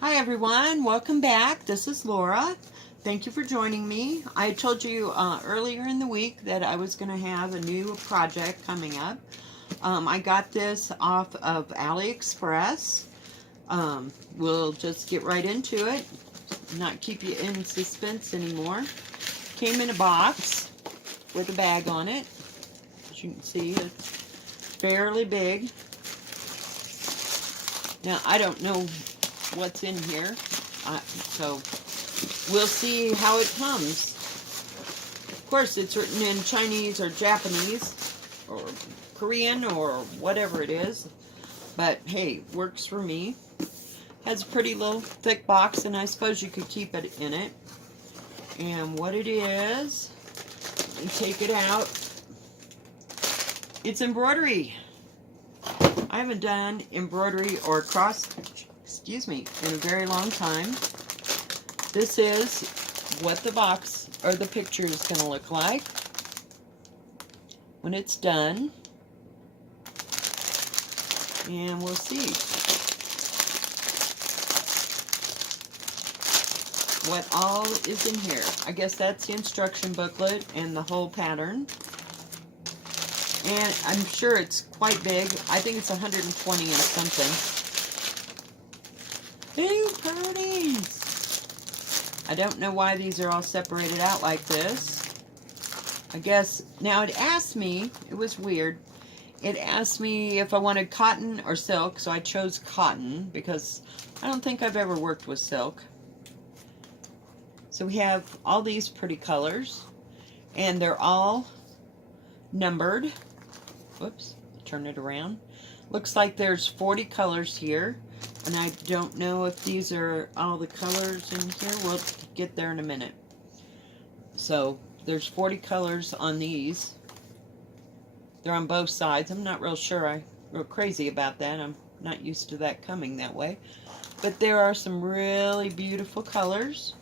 Hi everyone, welcome back. This is Laura. Thank you for joining me. I told you earlier in the week that I was going to have a new project coming up. I got this off of AliExpress. We'll just get right into it, not keep you in suspense anymore. Came in a box with a bag on it. As you can see, it's fairly big. Now, I don't know what's in here, so we'll see how it comes. Of course, it's written in Chinese or Japanese or Korean or whatever it is, but hey, works for me. Has a pretty little thick box, and I suppose you could keep it in it. And what it is, let me take it out. It's embroidery. I haven't done embroidery or cross stitch, in a very long time. This is what the box or the picture is going to look like when it's done. And we'll see what all is in here. I guess that's the instruction booklet and the whole pattern. And I'm sure it's quite big. I think it's 120 and something. Big purdies! I don't know why these are all separated out like this. I guess, now it asked me, it was weird, it asked me if I wanted cotton or silk, so I chose cotton because I don't think I've ever worked with silk. So we have all these pretty colors, and they're all numbered. Whoops, turn it around. Looks like there's 40 colors here, and I don't know if these are all the colors in here. We'll get there in a minute. So there's 40 colors on these. They're on both sides. I'm not real sure. I'm real crazy about that. I'm not used to that coming that way. But there are some really beautiful colors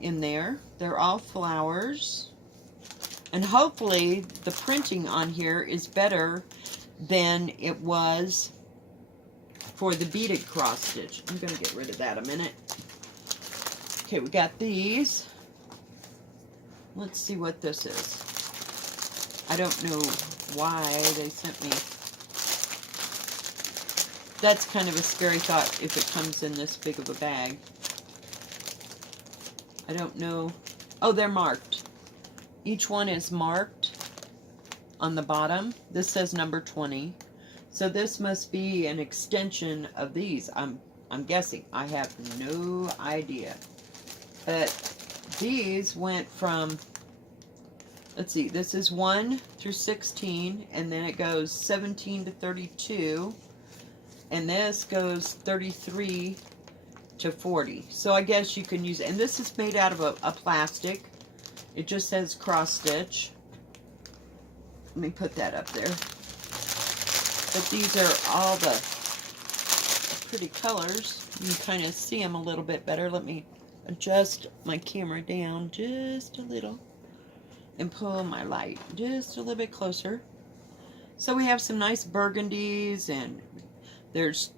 in there. They're all flowers. And hopefully the printing on here is better than it was for the beaded cross stitch. I'm going to get rid of that a minute. Okay, we got these. Let's see what this is. I don't know why they sent me. That's kind of a scary thought if it comes in this big of a bag. I don't know. Oh, they're marked. Each one is marked on the bottom. This says number 20. So this must be an extension of these. I'm guessing. I have no idea. But these went from, let's see, this is 1 through 16, and then it goes 17 to 32, and this goes 33 to 40. So I guess you can use it. And this is made out of a plastic. It just says cross stitch. Let me put that up there. But these are all the pretty colors. You can kind of see them a little bit better. Let me adjust my camera down just a little and pull my light just a little bit closer. So we have some nice burgundies, and there's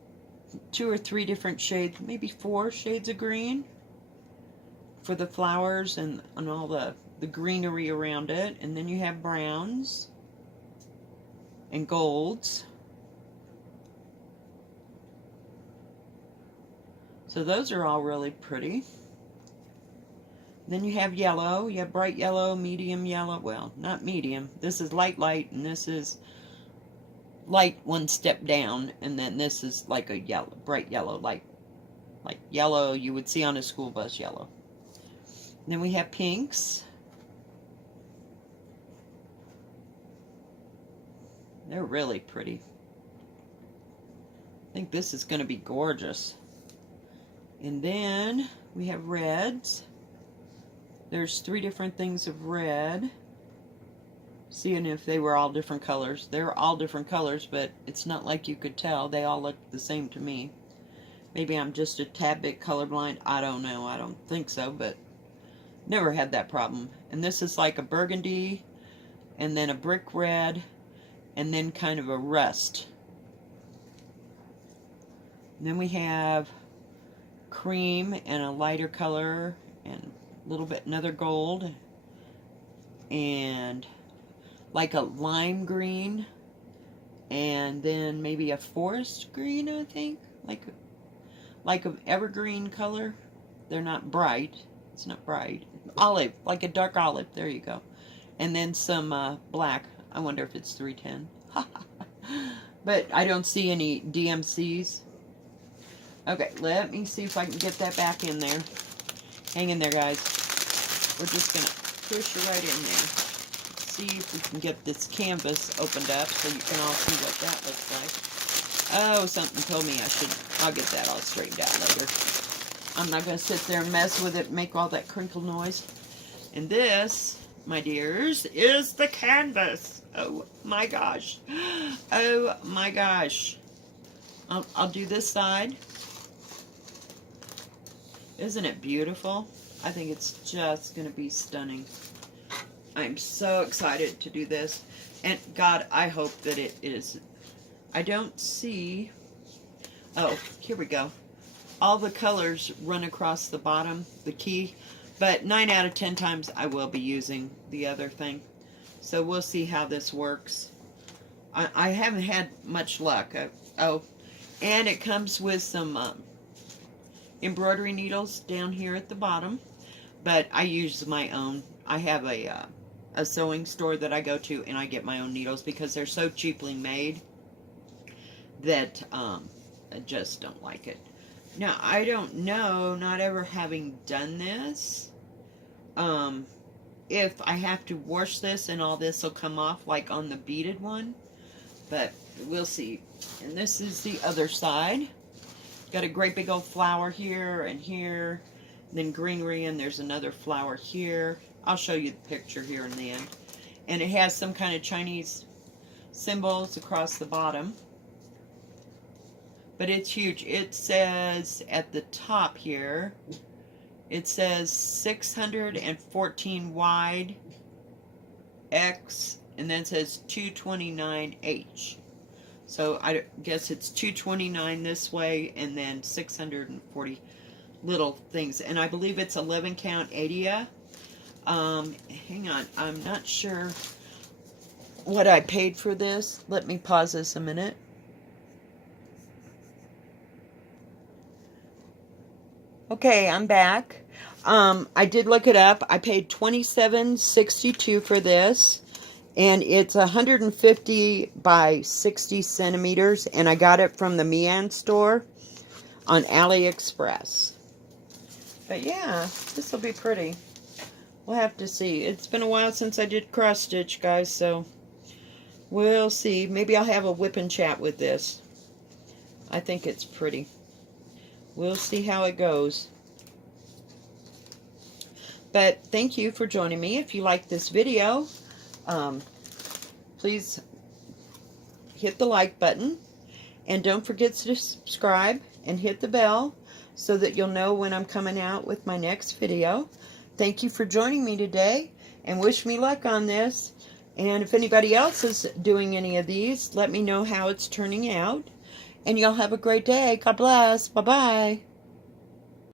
2 or 3 different shades, maybe 4 shades of green for the flowers and all the greenery around it. And then you have browns and golds. So those are all really pretty. Then you have yellow. You have bright yellow, medium yellow. Well, not medium. This is light, and this is light one step down, and then this is like a yellow, bright yellow, like yellow you would see on a school bus yellow. And then we have pinks. They're really pretty. I think this is going to be gorgeous. And then we have reds. There's 3 different things of red. Seeing if they were all different colors. They're all different colors, but it's not like you could tell. They all look the same to me. Maybe I'm just a tad bit colorblind. I don't know. I don't think so, but never had that problem. And this is like a burgundy, and then a brick red, and then kind of a rust. And then we have cream and a lighter color and a little bit another gold and like a lime green and then maybe a forest green, I think, like an evergreen color. They're not bright. It's not bright. Olive, like a dark olive. There you go. And then some black. I wonder if it's 310. But I don't see any DMCs. Okay, let me see if I can get that back in there. Hang in there, guys. We're just going to push it right in there. See if we can get this canvas opened up so you can all see what that looks like. Oh, something told me I'll get that all straightened out later. I'm not going to sit there and mess with it and make all that crinkle noise. And this, my dears, is the canvas. Oh my gosh. Oh my gosh. I'll do this side. Isn't it beautiful? I think it's just going to be stunning. I'm so excited to do this. And God, I hope that it is. I don't see. Oh, here we go. All the colors run across the bottom, the key. But 9 out of 10 times I will be using the other thing. So we'll see how this works. I haven't had much luck. Oh, and it comes with some embroidery needles down here at the bottom. But I use my own. I have a sewing store that I go to, and I get my own needles because they're so cheaply made that I just don't like it. Now, I don't know, not ever having done this, if I have to wash this and all this will come off like on the beaded one, but we'll see. And this is the other side. Got a great big old flower here and here, and then greenery, and there's another flower here. I'll show you the picture here in the end. And it has some kind of Chinese symbols across the bottom. But it's huge. It says at the top here, it says 614 wide X, and then it says 229H. So I guess it's 229 this way, and then 640 little things. And I believe it's 11 count Adia. Hang on, I'm not sure what I paid for this. Let me pause this a minute. Okay, I'm back. I did look it up. I paid $27.62 for this, and it's 150 by 60 centimeters, and I got it from the Mian store on AliExpress. But yeah, this will be pretty. We'll have to see. It's been a while since I did cross stitch, guys, so we'll see. Maybe I'll have a whip and chat with this. I think it's pretty. We'll see how it goes. But thank you for joining me. If you like this video, please hit the like button. And don't forget to subscribe and hit the bell so that you'll know when I'm coming out with my next video. Thank you for joining me today, and wish me luck on this. And if anybody else is doing any of these, let me know how it's turning out. And y'all have a great day. God bless. Bye-bye.